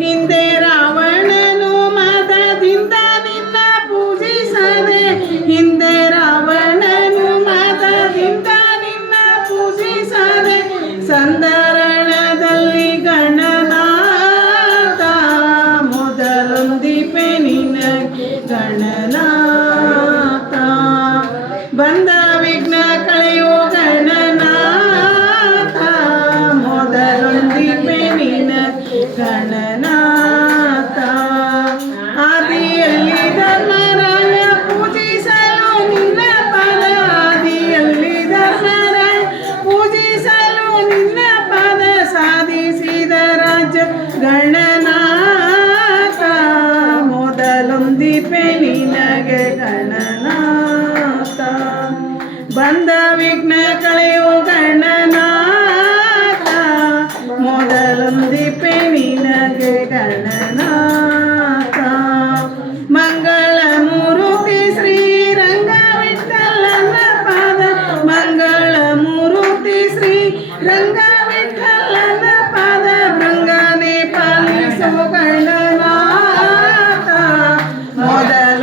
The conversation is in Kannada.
ಹಿಂದೆ ರಾವಣನು ಮದದಿಂದ ನಿನ್ನ ಪೂಜಿಸದೆ, ಹಿಂದೆ ರಾವಣನು ಮದದಿಂದ ನಿನ್ನ ಪೂಜಿಸದೆ, ಸಂದರಣದಲ್ಲಿ ಗಣನಾಥ ಮೊದಲೊಂದಿಪೆ ನಿನಗೆ ಗಣನಾಥ. ಬಂದ ವಿಘ್ನ ಕಳೆಯೋ ಗಣನಾಥ ಮೊದಲೊಂದಿಪೆ ನಿನಗೆ ಗಣನಾಥ.